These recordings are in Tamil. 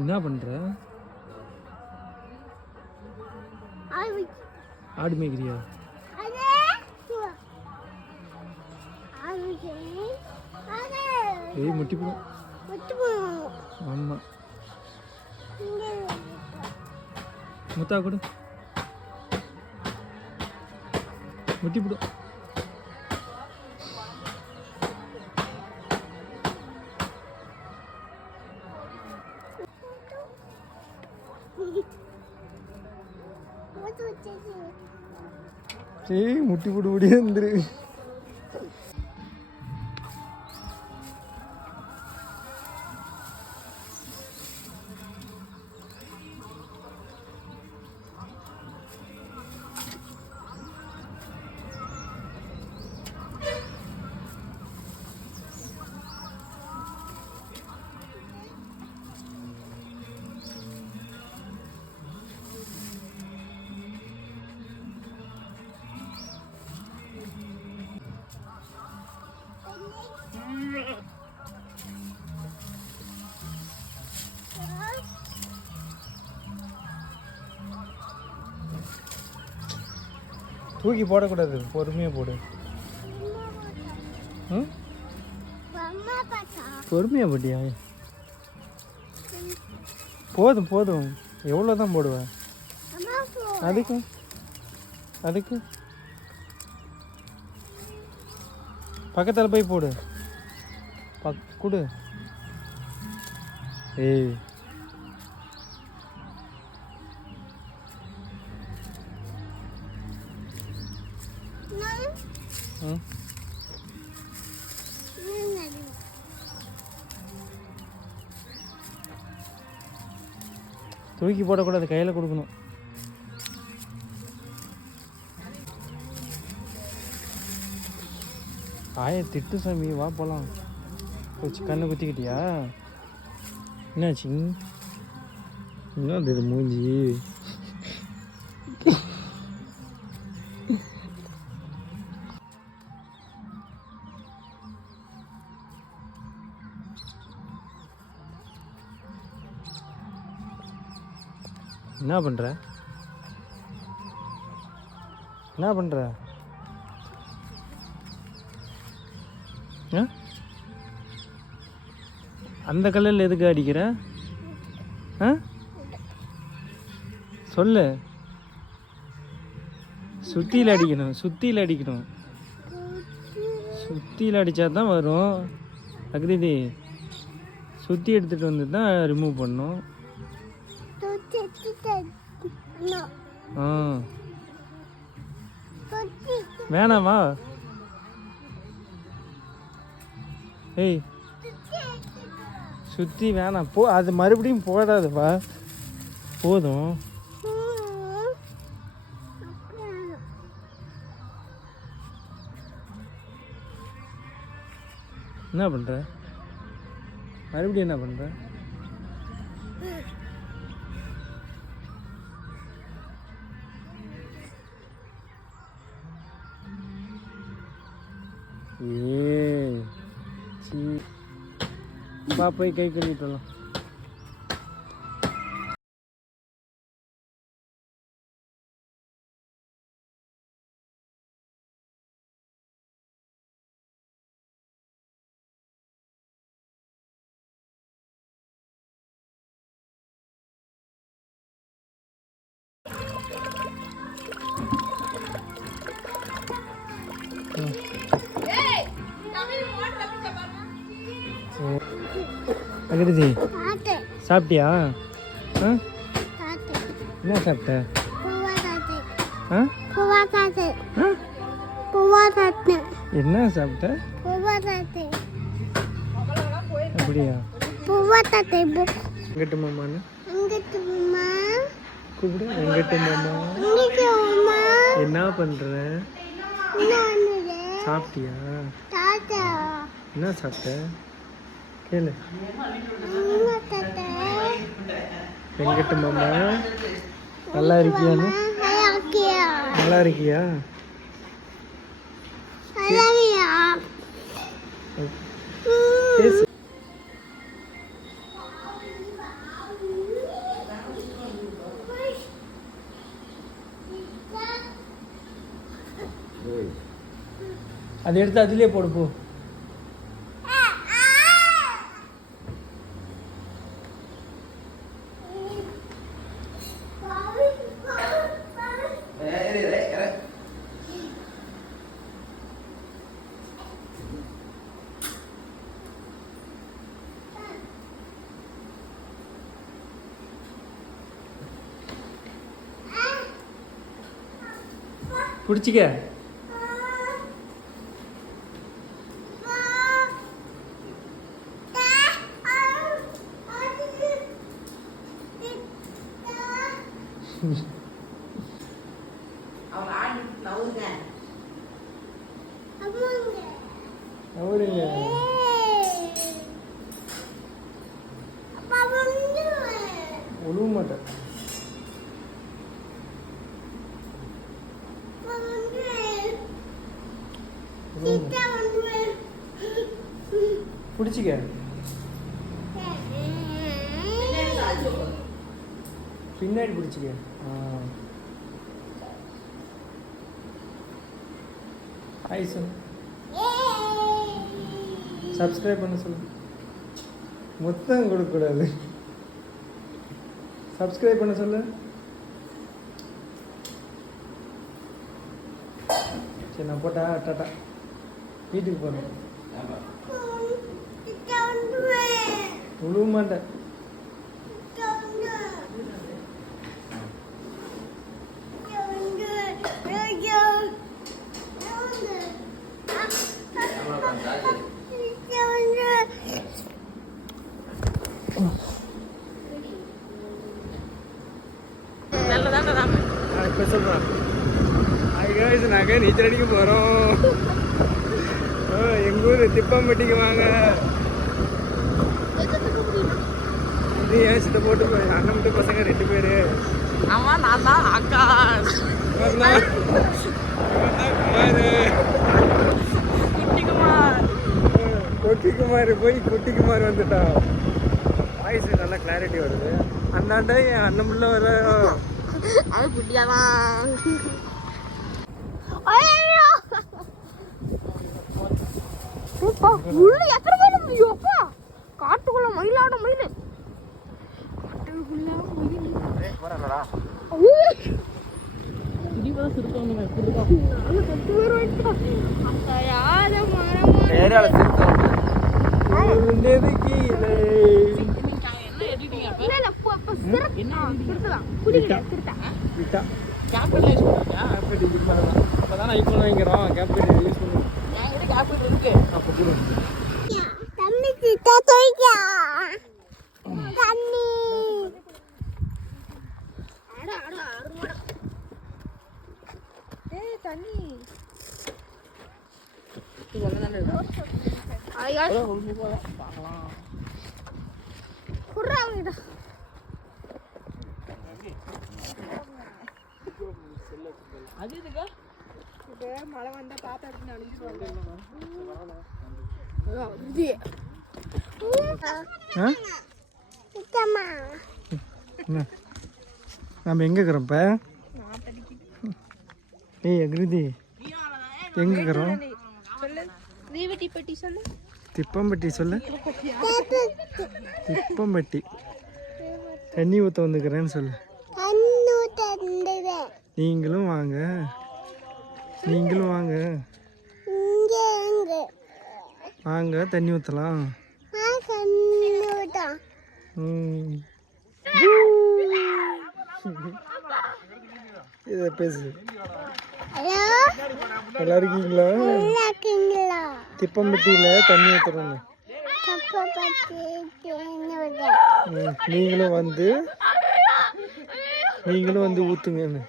என்ன பண்ற? ஆடு மேய்க்கிறியா? ஏய் முட்டி போடும். ஆமா முத்தா கொடு. முட்டி போடும். ஏய் முட்டி போடு முடியே வந்துரு. தூக்கி போடக்கூடாது, பொறுமையாக போடு. பொறுமையாக போட்டியா? போதும் போதும், எவ்வளோ தான் போடுவேன்? அதுக்கு அதுக்கு பக்கத்தில் போய் போடு. கொடு. ஏய் தூக்கி போடக்கூடாது, கையில் கொடுக்கணும். ஆய திட்டு சாமி, வா போகலாம். கண்ணை குத்திக்கிட்டியா? என்னாச்சு? என்ன இது மூஞ்சி? என்ன பண்ற? என்ன பண்ற? அந்த கல்லில் எதுக்கு அடிக்கிற? சொல்லு. சுத்தியில் அடிக்கணும், சுத்தியில் அடிக்கணும். சுத்தியில் அடித்தா தான் வரும். அக்ரிதி, சுற்றி எடுத்துகிட்டு வந்து தான் ரிமூவ் பண்ணணும். வேணாமா? ஏய் சுற்றி வேணாம் போ, அது மறுபடியும் போடாதுப்பா, போதும். என்ன பண்ற? மறுபடியும் என்ன பண்ற? ஏய் சீ, பா போய் கை கழுவிட்டலாம். அகிருதி, சாப்பிட்டியா? என்ன சாப்பிட்ட? என்ன சாப்பிட்ட? அப்படியா? எங்கிட்ட மாமான்னு கூப்பிடு. எங்கிட்ட மாமா. என்ன பண்ற? சாப்பிட்டியா? என்ன சாப்பிட்ட கேளு. வெங்கட்ட மாமா நல்லா இருக்கியான்னு? நல்லா இருக்கியா? பேசு. அதை எடுத்து அதுலயே போடு போ. பிடிச்சிக்க. அவருங்க ஒழுக மாட்டேன். பிடிச்சிக்க. பின்னாடி பிடிச்சிக்க. ஹாய் சொல்லு. சப்ஸ்கிரைப் பண்ண சொல்லு. மொத்தம் கொடுக்கக்கூடாது. சப்ஸ்கிரைப் பண்ண சொல்லு. சரி நான் போட்டா டாட்டா. வீட்டுக்கு போகிறேன். உழுவ மாட்டேன். இப்போ சொல்கிறேன். நாங்கள் நீச்சல் அடிக்க போகிறோம். எங்கள் ஊர் திப்பம்பட்டிக்கு வாங்க. இது ஏன் சித்த போட்டு அண்ணன் மட்டும் பசங்க 2 பேர். ஆமாம் நான் தான் அக்கா. குட்டிக்குமார் போய் குட்டிக்குமார் வந்துட்டான். வாய்ஸ் நல்லா கிளாரிட்டி வருது. அந்தாண்ட என் அண்ணன் பிள்ளை வர அது குட்டியாதான். உள்ள எத்தனை மயில் முடியும்ப்பா? காட்டுக்குள்ள மயிலாட மயில். அப்பதான் ஐபோன் வாங்கிக்கிறோம். கேபிட்டல் யூஸ் பண்ணுவோம். மழை வந்தா பாப்பா எடுத்து நடிஞ்சு நம்ம எங்க இருக்கிறோம் இப்ப? ஏய் அக்ரிதி எங்க இருக்கிறோம்? திப்பம்பட்டி சொல்லு. திப்பம்பட்டி தண்ணி ஊற்ற வந்துக்கிறேன்னு சொல்லு. நீங்களும் வாங்க. நீங்களும் வாங்க. வாங்க தண்ணி ஊற்றலாம். இதை பேசு. நல்லா இருக்கீங்களா? திப்பம்பட்டியில் தண்ணி ஊற்றுறோம். நீங்களும் வந்து ஊற்றுங்கன்னு.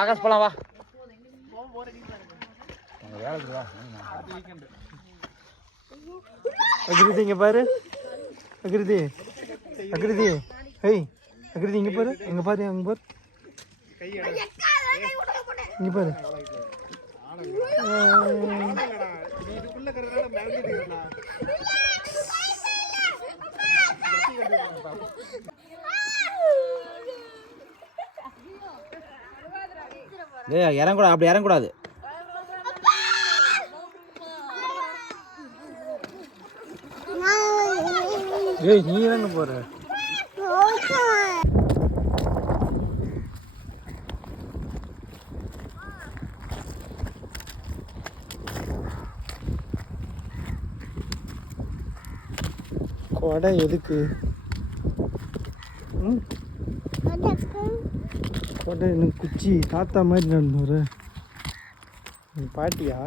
ஆகாஷ் போலாம் வா. வேலைக்கு வா. அகிருதி இங்க பாரு. அகிருதி அகிருதி ஹேய் அகிருதி இங்க பாரு. அங்க பாரு அங்க பாரு. இங்க பாரு. டேய் இறங்கக்கூடாது, அப்படி இறங்கக்கூடாது. ஏய் நீ தானே போற. கொடை எதுக்கு? கொடை எனக்கு குச்சி தாத்தா மாதிரி நடந்து வர. பாட்டியா?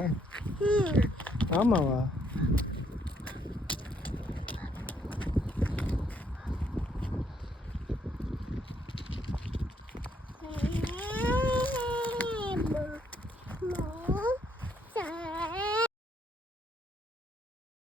ஆமாவா?